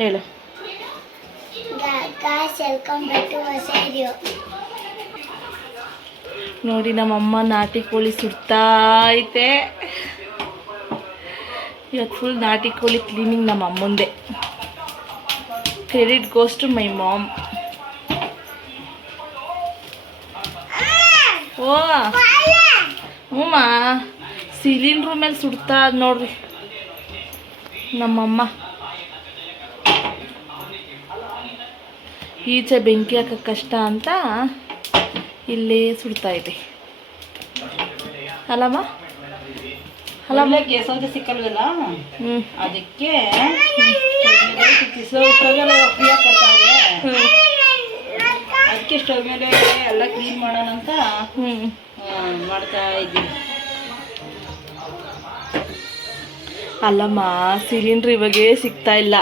ಹೇಳು. ನೋಡಿ ನಮ್ಮಮ್ಮ ನಾಟಿ ಕೋಳಿ ಸುಡ್ತಾ ಐತೆ. ಇವತ್ತು ಫುಲ್ ನಾಟಿ ಕೋಳಿ ಕ್ಲೀನಿಂಗ್ ನಮ್ಮ ಅಮ್ಮಂದೆ. Credit goes to my mom. ಓ ಹ್ಞೂಮ್ಮ, ಸಿಲಿಂಡ್ರ್ ಮೇಲೆ ಸುಡ್ತಾ ನೋಡ್ರಿ ನಮ್ಮಮ್ಮ. ಈಚೆ ಬೆಂಕಿ ಹಾಕಕ್ಕೆ ಕಷ್ಟ ಅಂತ ಇಲ್ಲಿ ಸುಡ್ತಾ ಇದೆ ಅಲ್ಲಮ್ಮ. ಅಲ್ಲಮ್ಮ ಗ್ಯಾಸ್ ಅಂತ ಸಿಕ್ಕಲ್ವಲ್ಲ, ಅದಕ್ಕೆ ಅದಕ್ಕೆ ಸ್ಟವ್ ಮೇಲೆ ಎಲ್ಲ ಕ್ಲೀನ್ ಮಾಡೋಣ ಅಂತ ಮಾಡ್ತಾ ಇದ್ದೀನಿ. ಅಲ್ಲಮ್ಮ, ಸಿಲಿಂಡ್ರ್ ಇವಾಗೇ ಸಿಗ್ತಾ ಇಲ್ಲ.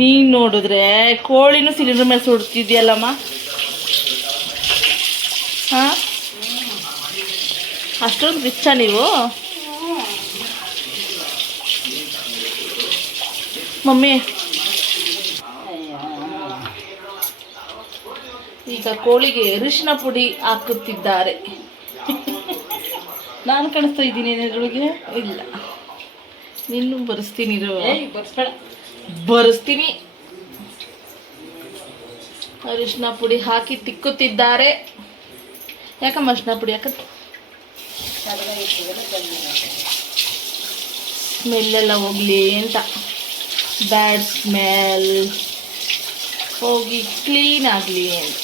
ನೀನು ನೋಡಿದ್ರೆ ಕೋಳಿನೂ ಸಿಲಿಂಡ್ರ್ ಮೇಲೆ ಸುಡ್ತಿದ್ಯಲ್ಲಮ್ಮ. ಹಾಂ, ಅಷ್ಟೊಂದು ರಿಚ್ಚಾ ನೀವು? ಮಮ್ಮಿ ಈಗ ಕೋಳಿಗೆ ಅರಿಶಿನ ಪುಡಿ ಹಾಕುತ್ತಿದ್ದಾರೆ. ನಾನು ಕಾಣಿಸ್ತಾ ಇದ್ದೀನಿ ಇದ್ರೊಳಗೆ. ಇಲ್ಲ, ನಿನ್ನೂ ಬರೆಸ್ತೀನಿ. ಬರ್ಸ್ಬೇಡ, ಬರೆಸ್ತೀನಿ. ಅರಿಶಿನ ಪುಡಿ ಹಾಕಿ ತಿಕ್ಕುತ್ತಿದ್ದಾರೆ. ಯಾಕಮ್ಮ ಅರಿಶಿನ ಪುಡಿ ಹಾಕ? ಸ್ಮೆಲ್ಲೆಲ್ಲ ಹೋಗ್ಲಿ ಅಂತ, ಬ್ಯಾಡ್ ಸ್ಮೆಲ್ ಹೋಗಿ ಕ್ಲೀನ್ ಆಗಲಿ ಅಂತ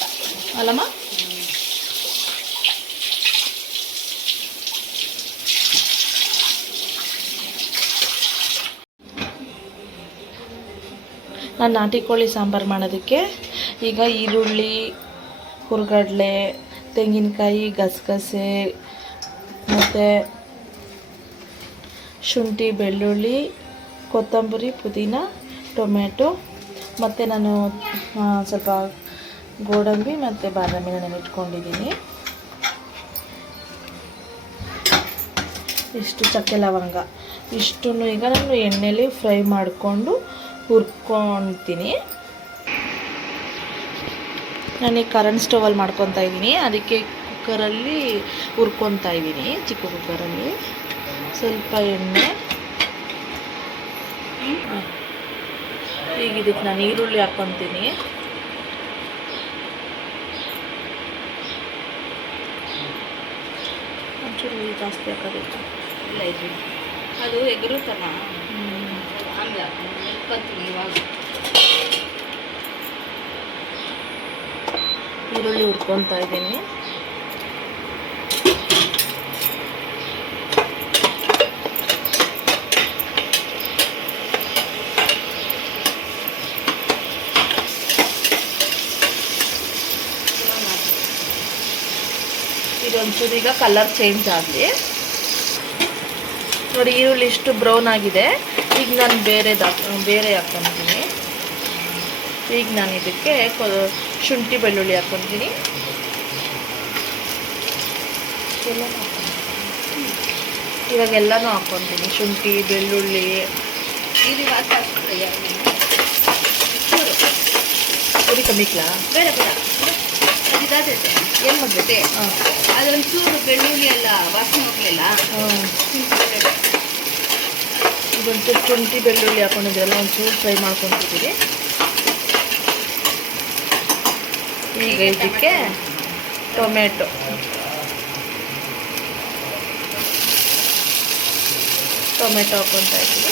ಅಲ್ಲಮ್ಮ. ನಾನು ನಾಟಿ ಕೋಳಿ ಸಾಂಬಾರು ಮಾಡೋದಕ್ಕೆ ಈಗ ಈರುಳ್ಳಿ, ಹುರ್ಗಡ್ಲೆ, ತೆಂಗಿನಕಾಯಿ, ಗಸಗಸೆ ಮತ್ತು ಶುಂಠಿ, ಬೆಳ್ಳುಳ್ಳಿ, ಕೊತ್ತಂಬರಿ, ಪುದೀನ, ಟೊಮೆಟೊ ಮತ್ತು ನಾನು ಸ್ವಲ್ಪ ಗೋಡಂಬಿ ಮತ್ತು ಬಾದಾಮಿನ ನೆನೆಟ್ಕೊಂಡಿದ್ದೀನಿ. ಇಷ್ಟು ಚಕ್ಕೆ ಲವಂಗ ಇಷ್ಟನ್ನು ಈಗ ನಾನು ಎಣ್ಣೆಲಿ ಫ್ರೈ ಮಾಡಿಕೊಂಡು ಹುರ್ಕೊತೀನಿ. ನಾನೀಗ ಕರೆಂಟ್ ಸ್ಟವಲ್ಲಿ ಮಾಡ್ಕೊತಾ ಇದ್ದೀನಿ. ಅದಕ್ಕೆ ಕುಕ್ಕರಲ್ಲಿ ಹುರ್ಕೊತಾ ಇದ್ದೀನಿ. ಚಿಕ್ಕ ಕುಕ್ಕರಲ್ಲಿ ಸ್ವಲ್ಪ ಎಣ್ಣೆ. ಈಗ ಇದಕ್ಕೆ ನಾನು ಈರುಳ್ಳಿ ಹಾಕ್ಕೊತೀನಿ. ಒಂಚೂರು ಜಾಸ್ತಿ ಹಾಕೋಬೇಕು. ಇಲ್ಲ ಇದು ಅದು ಎಗರುತ್ತಮ್ಮ. ಹಂಗೆ ನೆನ್ಪಂತೀನಿ ಇವಾಗ. ಈರುಳ್ಳಿ ಹುರ್ಕೊತಾ ಇದ್ದೀನಿ. ಇದೊಂಚೂರು ಈಗ ಕಲರ್ ಚೇಂಜ್ ಆಗಲಿ. ನೋಡಿ ಈರುಳ್ಳಿ ಇಷ್ಟು ಬ್ರೌನ್ ಆಗಿದೆ. ಈಗ ನಾನು ಬೇರೆ ಹಾಕ್ಕೊತೀನಿ. ಈಗ ನಾನು ಇದಕ್ಕೆ ಶುಂಠಿ, ಬೆಳ್ಳುಳ್ಳಿ ಹಾಕ್ಕೊತೀನಿ. ಇವಾಗೆಲ್ಲನೂ ಹಾಕ್ಕೊತೀನಿ. ಶುಂಠಿ, ಬೆಳ್ಳುಳ್ಳಿ. ಪುರಿ ಕಮ್ಮಿಕ್ಲಾ? ಬೇಡ ಬೇಡ, ಇದಾದೈತೆ ಏನು ಮಾಡಬೇಕು. ಅದೊಂಚೂರು ಬೆಳ್ಳುಳ್ಳಿ ಎಲ್ಲ ವಾಸನೆ ಹೋಗಲಿಲ್ಲ. ಇದೊಂಚೂರು ಶುಂಠಿ, ಬೆಳ್ಳುಳ್ಳಿ ಹಾಕೊಂಡಿದ್ದೀರಲ್ಲ, ಒಂಚೂರು ಫ್ರೈ ಮಾಡ್ಕೊತಿದ್ದೀವಿ. ಈಗ ಇದಕ್ಕೆ ಟೊಮೆಟೊ ಹಾಕ್ಕೊತಾ ಇದ್ದೀವಿ.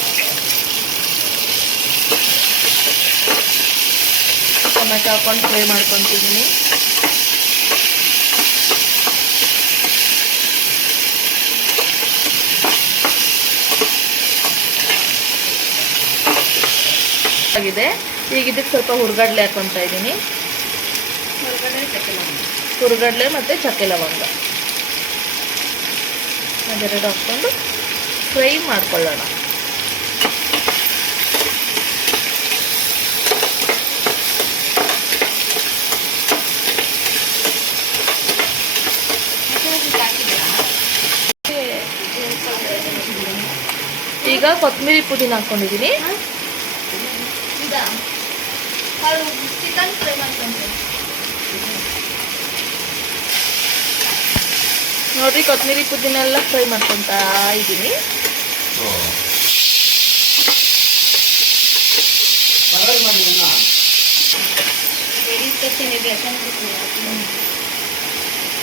ಟೊಮೆಟೊ ಹಾಕ್ಕೊಂಡು ಫ್ರೈ ಮಾಡ್ಕೊತಿದ್ದೀನಿ. ಆಗಿದೆ. ಈಗ ಇದಕ್ಕೆ ಸ್ವಲ್ಪ ಹುರ್ಗಡ್ಲೆ ಹಾಕ್ಕೊತಾ ಇದ್ದೀನಿ. ಹುರ್ಗಡ್ಲೆ ಮತ್ತು ಚಕ್ಕೆ ಲವಂಗ ಅದೆರಡು ಹಾಕ್ಕೊಂಡು ಫ್ರೈ ಮಾಡ್ಕೊಳ್ಳೋಣ. ಈಗ ಕೊತ್ತಂಬರಿ ಪುದೀನ ಹಾಕ್ಕೊಂಡಿದ್ದೀನಿ. ಅವಳು ಚಿಕನ್ ಫ್ರೈ ಮಾಡ್ಕೊಂಡ್ರೆ ನೋಡ್ರಿ, ಕೊತ್ತಂಬರಿ ಪುದೀನ ಎಲ್ಲ ಫ್ರೈ ಮಾಡ್ಕೊತಾ ಇದ್ದೀನಿ.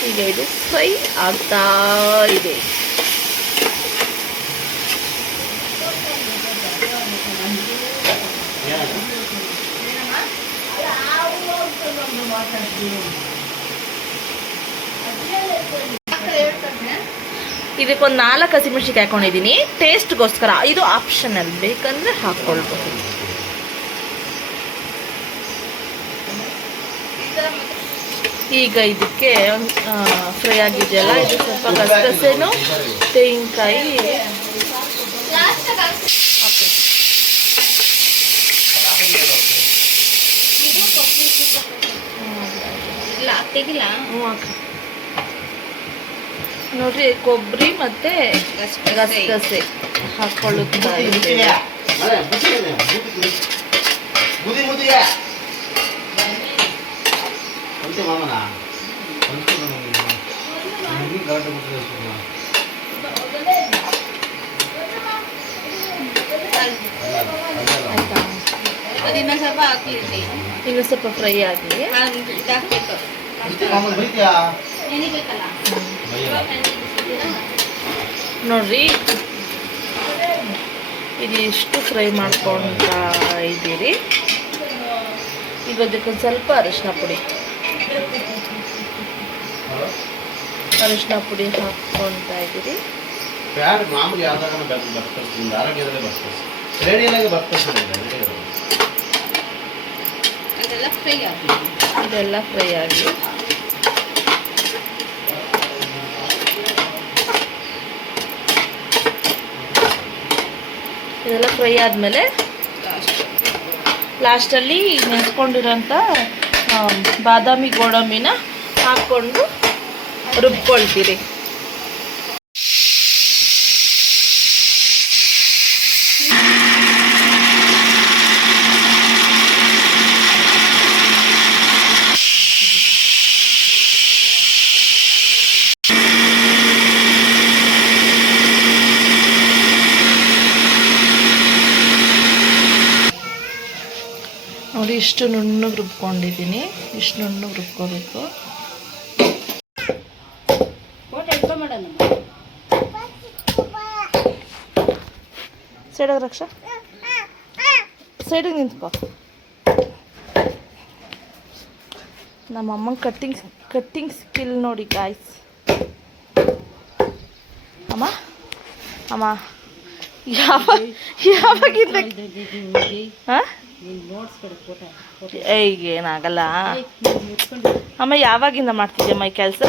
ಈಗ ಇದು ಫ್ರೈ ಆಗ್ತಾ ಇದೆ. ಇದಕ್ಕೊಂದು 4 ಹಸಿಮೆಣಸಿನ್ಕಾಯಿ ಹಾಕೊಂಡಿದ್ದೀನಿ ಟೇಸ್ಟ್ಗೋಸ್ಕರ. ಇದು ಆಪ್ಷನಲ್, ಬೇಕಂದ್ರೆ ಹಾಕ್ಕೊಳ್ಬಹುದು. ಈಗ ಇದಕ್ಕೆ ಫ್ರೈ ಆಗಿದೆಯಲ್ಲ, ಇದು ಸ್ವಲ್ಪ ಗಸಗಸೆನು ತೆಂಗಿನಕಾಯಿ ಓಕೆ. ನೋಡ್ರಿ, ಕೊಬ್ಬರಿ ಮತ್ತೆ ಗಸಗಸೆ ಹಾಕೊಳ್ಳುತ್ತಾ ಇದ್ದೀವಿ. ಅದಿನ್ನ ಸ್ವಲ್ಪ ಹಾಕ್ಲಿಕ್ಕೆ ಇನ್ನು ಸ್ವಲ್ಪ ಫ್ರೈ ಆಗಲಿ. ಇದಾಕ್ಬೇಕು ನೆನಿಬೇಕಲ್ಲ. ನೋಡ್ರಿ, ಇದಿಷ್ಟು ಫ್ರೈ ಮಾಡ್ಕೊಳ್ತಾ ಇದ್ದೀರಿ. ಈಗ ಅದಕ್ಕೊಂದು ಸ್ವಲ್ಪ ಅರಿಶಿನ ಪುಡಿ ಹಾಕ್ಕೊಳ್ತಾ ಇದ್ದೀರಿ. ಮಾಮೂಲಿ ಯಾವ್ದಾಗ ಬರ್ತೀನಿ ಆರೋಗ್ಯದಲ್ಲೇ ಬರ್ತೀನಿ, ರೇಡಿಯಲ್ಲಾಗಿ ಬರ್ತೀನಿ. ಅದೆಲ್ಲ ಫ್ರೈ ಆಗಲಿ. ಇದೆಲ್ಲ ಫ್ರೈ ಆಗಲಿ. ಇದೆಲ್ಲ ಫ್ರೈ ಆದಮೇಲೆ ಲಾಸ್ಟಲ್ಲಿ ನೆನೆಸ್ಕೊಂಡಿರೋಂಥ ಬಾದಾಮಿ ಗೋಡಂಬಿನ ಹಾಕ್ಕೊಂಡು ರುಬ್ಕೊಳ್ತೀರಿ. ನೋಡಿ, ಇಷ್ಟು ನುಣ್ಣಗೆ ರುಬ್ಕೊಂಡಿದ್ದೀನಿ. ಇಷ್ಟು ನುಣ್ಣಗೆ ರುಬ್ಕೋಬೇಕು. ಸೈಡಿಗೆ ರಕ್ಷಾ, ಸೈಡಿಗೆ ನಿಂತ್ಕೋ. ನಮ್ಮಮ್ಮನ ಕಟ್ಟಿಂಗ್ ಸ್ಕಿಲ್ ನೋಡಿ ಗಾಯ್ಸ್. ಅಮ್ಮ ಯಾವಾಗಿಂದ ಹಾಂ ಏನಾಗಲ್ಲ ಅಮ್ಮ, ಯಾವಾಗಿಂದ ಮಾಡ್ತಿದ್ಯಮ್ಮ ಈ ಕೆಲಸ?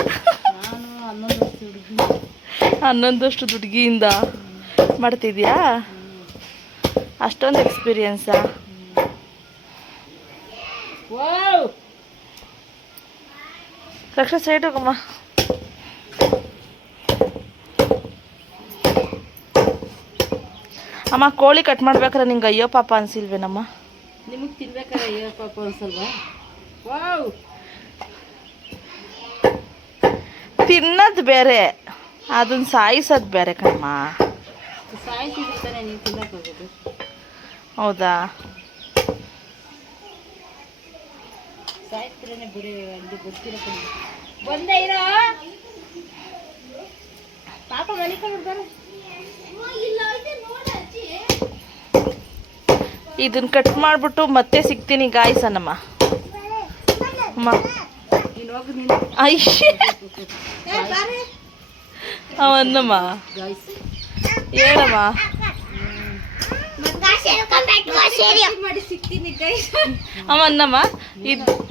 11 ವರ್ಷದ ಹುಡುಗಿಯಿಂದ ಮಾಡ್ತಿದ್ಯಾ? ಅಷ್ಟೊಂದು ಎಕ್ಸ್ಪೀರಿಯನ್ಸಾ? ರಕ್ಷಾ ಸೈಡ್ ಹೋಗಮ್ಮ. ಅಮ್ಮ, ಕೋಳಿ ಕಟ್ ಮಾಡ್ಬೇಕಾರೆ ನಿಂಗೆ ಅಯ್ಯೋ ಪಾಪ ಅನ್ಸಿಲ್ವೇನಮ್ಮ? ನಿಮಗೆ ತಿನ್ಬೇಕಾದ್ರೆ ಅಯ್ಯೋ ಪಾಪ ಅನ್ಸಲ್ವಾ? ವಾವ್, ತಿನ್ನೋದು ಬೇರೆ, ಅದನ್ನ ಸಾಯಿಸೋದು ಬೇರೆ ಕಣಮ್ಮ. ಸಾಯಿಸಿದ್ರೆ ನೀವು ತಿನ್ನಕ್ಕಾಗೋದು. ಹೌದಾ? ಸಾಯಿಸ್ತಿರೇನೆ ಬಿಡಿ, ಅಲ್ಲಿ ಗೊತ್ತಿರೋ ಕಡೆ ಬಂದೇ ಇರೋ ಪಾಪ ಮನೆ ಕಡೆ ಬರ್ತಾರೆ. ಇದನ್ನ ಕಟ್ ಮಾಡಿಬಿಟ್ಟು ಮತ್ತೆ ಸಿಗ್ತೀನಿ ಗಾಯ್ಸ್ ಅನ್ನಮ್ಮ. ಅಮ್ಮ ಅಯ್ಯ ಅವನ್ನಮ್ಮ ಹೇಳಮ್ಮ. ಅವ ಅನ್ನಮ್ಮ,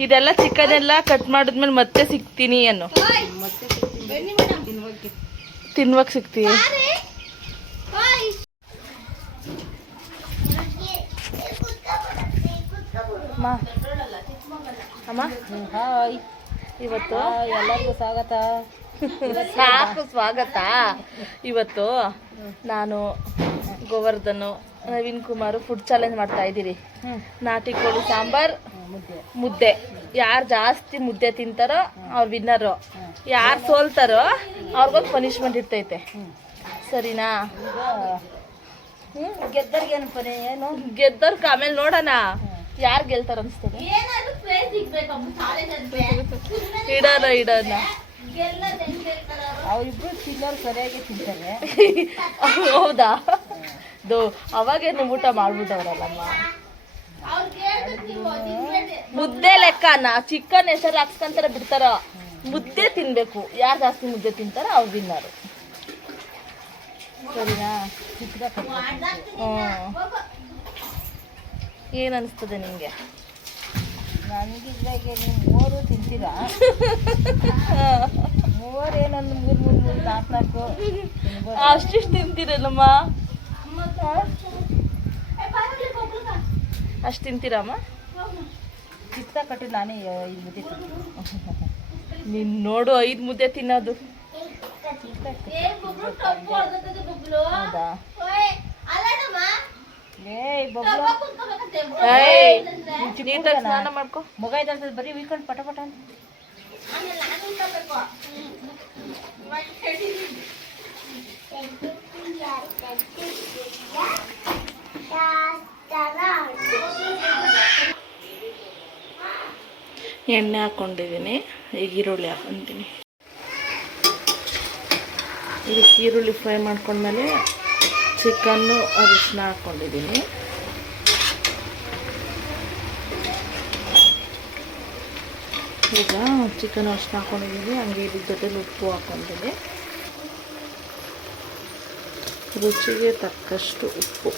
ಇದೆಲ್ಲ ಚಿಕನ್ ಎಲ್ಲ ಕಟ್ ಮಾಡಿದ್ಮೇಲೆ ಮತ್ತೆ ಸಿಗ್ತೀನಿ ಅನ್ನು. ತಿನ್ವಕ್ ಸಿಗ್ತೀವಿ. ಅಮ್ಮ ಹಾಯ್, ಇವತ್ತು ಎಲ್ಲರಿಗೂ ಸ್ವಾಗತ. ಸಾಕು ಸ್ವಾಗತ. ಇವತ್ತು ನಾನು ಗೋವರ್ಧನ್, ನವೀನ್ ಕುಮಾರ್ ಫುಡ್ ಚಾಲೆಂಜ್ ಮಾಡ್ತಾ ಇದ್ದೀರಿ. ನಾಟಿ ಕೋಳಿ ಸಾಂಬಾರ್ ಮುದ್ದೆ. ಯಾರು ಜಾಸ್ತಿ ಮುದ್ದೆ ತಿಂತಾರೋ ಅವ್ರು ವಿನ್ನರು, ಯಾರು ಸೋಲ್ತಾರೋ ಅವ್ರಿಗೊಂದು ಪನಿಷ್ಮೆಂಟ್ ಇರ್ತೈತೆ. ಸರಿನಾ? ಗೆದ್ದರ್ಗೇನು ಏನು ಗೆದ್ದವ್ರಿಗೆ ಆಮೇಲೆ ನೋಡೋಣ ಯಾರು ಗೆಲ್ತಾರ ಅನ್ಸ್ತದೆ. ಇಡೋಣ ಅವರಿಬ್ರು ತಿನ್ನೋರು ಸರಿಯಾಗಿ ತಿಂತಾರೆ. ಹೌದಾ? ಅವಾಗೇನು ಊಟ ಮಾಡ್ಬಿಟ್ಟವ್ರಲ್ಲಮ್ಮ. ಮುದ್ದೆ ಲೆಕ್ಕನ ಚಿಕನ್ ಹೆಸರು ಹಾಕ್ಸ್ಕೊಂತಾರೆ ಬಿಡ್ತಾರ. ಮುದ್ದೆ ತಿನ್ಬೇಕು. ಯಾರು ಜಾಸ್ತಿ ಮುದ್ದೆ ತಿಂತಾರ ಅವ್ರು ವಿನ್ನರು. ಸರಿನಾ? ಏನು ಅನಿಸ್ತದೆ ನಿಮಗೆ? ನನಗಿದ್ದಾಗ ನೀವು 3 ತಿಂತೀರಾ? 3 ಏನೊಂದು 3 4 ಅಷ್ಟಿಷ್ಟು ತಿಂತೀರಲ್ಲಮ್ಮ? ಅಷ್ಟು ತಿಂತೀರಮ್ಮ? ಚಿಕ್ಕ ಕಟ್ಟಿ ನಾನೇ 5 ಮುದ್ದೆ ತಿಂತೀನಿ. ನೀನು ನೋಡು 5 ಮುದ್ದೆ ತಿನ್ನೋದು. ಹೌದಾ? ನೀಟಾಗಿ ಸ್ನಾನ ಮಾಡ್ಕೊ. ಮಗ ಇದ್ದ ಬರೀ ವೀಕೆಂಡ್ ಪಟ ಪಟ ಅಂತ. ಎಣ್ಣೆ ಹಾಕ್ಕೊಂಡಿದ್ದೀನಿ. ಈಗ ಈರುಳ್ಳಿ ಹಾಕ್ಕೊತೀನಿ. ಇದಕ್ಕೆ ಈರುಳ್ಳಿ ಫ್ರೈ ಮಾಡ್ಕೊಂಡ್ಮೇಲೆ ಚಿಕನ್ನು ಅರಿಶಿನ ಹಾಕ್ಕೊಂಡಿದ್ದೀನಿ. ಈಗ ಚಿಕನ್ ಅರಿಶಿನ ಹಾಕ್ಕೊಂಡಿದ್ದೀನಿ. ಹಂಗೆ ಇದ್ರ ಜೊತೆಲಿ ಉಪ್ಪು ಹಾಕ್ಕೊಂಡಿದ್ದೀನಿ. ರುಚಿಗೆ ತಕ್ಕಷ್ಟು ಉಪ್ಪು.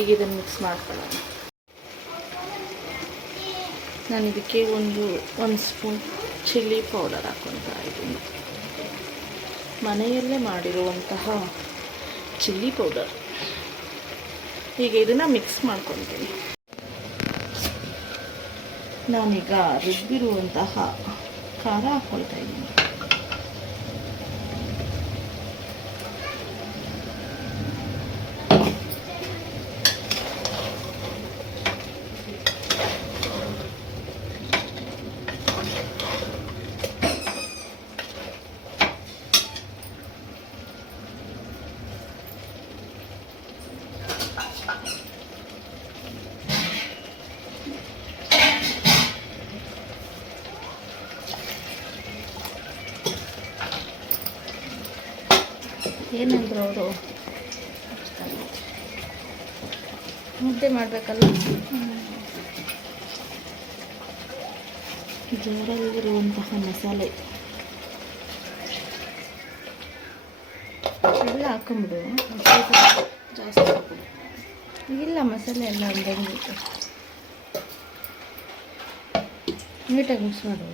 ಈಗ ಇದನ್ನು ಮಿಕ್ಸ್ ಮಾಡ್ಕೊಳ್ಳೋಣ. ನಾನು ಇದಕ್ಕೆ ಒಂದು ಸ್ಪೂನ್ ಚಿಲ್ಲಿ ಪೌಡರ್ ಹಾಕ್ಕೊಳ್ತಾ ಇದ್ದೀನಿ. ಮನೆಯಲ್ಲೇ ಮಾಡಿರುವಂತಹ ಚಿಲ್ಲಿ ಪೌಡರ್. ಈಗ ಇದನ್ನು ಮಿಕ್ಸ್ ಮಾಡ್ಕೊತೀನಿ. ನಾನೀಗ ರುಬ್ಬಿರುವಂತಹ ಖಾರ ಹಾಕ್ಕೊಳ್ತಾ ಇದ್ದೀನಿ. ಏನಂದ್ರು ಅವರು? ಮುದ್ದೆ ಮಾಡಬೇಕಲ್ಲ. ಜೋರಲ್ಲಿರುವಂತಹ ಮಸಾಲೆ ಎಲ್ಲ ಹಾಕೊಂಬಿಡು. ಜಾಸ್ತಿ ಹಾಕ್ಬಿಡು. ಇಲ್ಲ, ಮಸಾಲೆ ಎಲ್ಲ ಬೆಂದಿತ್ತು. ನೀಟಾಗಿ ಮಿಕ್ಸ್ ಮಾಡು.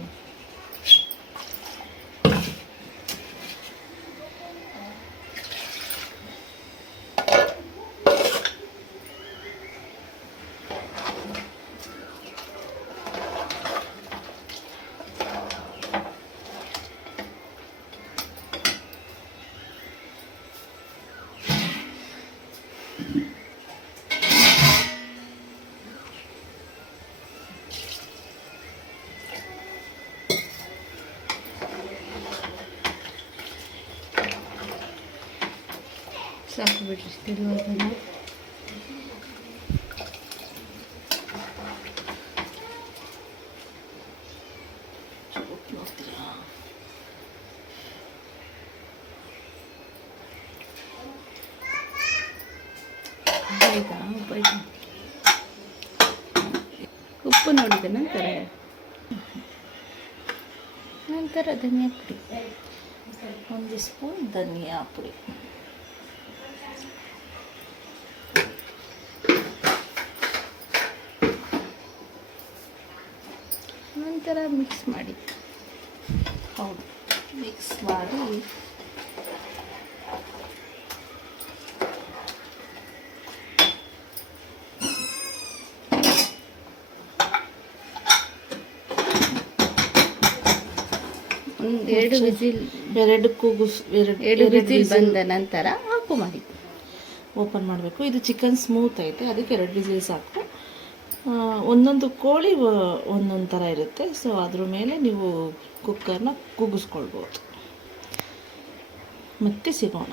ಸಾಕು ಬಿಡ್ರಿ. ತಿರುವುದನ್ನು ಉಪ್ಪು ನೋಡಿದ ನಂತರ ಧನಿಯಾ ಪುಡಿ, 1 ಸ್ಪೂನ್ ಧನಿಯಾ ಪುಡಿ. ನಂತರ ಮಿಕ್ಸ್ ಮಾಡಿ. ಹೌದು, ಮಿಕ್ಸ್ ಮಾಡಿ ಎರಡು ವಿಸಿಲ್ ಎರಡು ವಿಸಿಲ್ ಬಂದ ನಂತರ ಆಫ್ ಮಾಡಿ. ಓಪನ್ ಮಾಡಬೇಕು. ಇದು ಚಿಕನ್ ಸ್ಮೂತ್ ಐತೆ, ಅದಕ್ಕೆ 2 ವಿಸಿಲ್ ಸಾಕು. ಒಂದೊಂದು ಕೋಳಿ ಒಂದೊಂದು ಥರ ಇರುತ್ತೆ. ಸೊ ಅದ್ರ ಮೇಲೆ ನೀವು ಕುಕ್ಕರ್ನ ಕೂಗಿಸ್ಕೊಳ್ಬೋದು. ಮತ್ತೆ ಸಿಗೋಣ.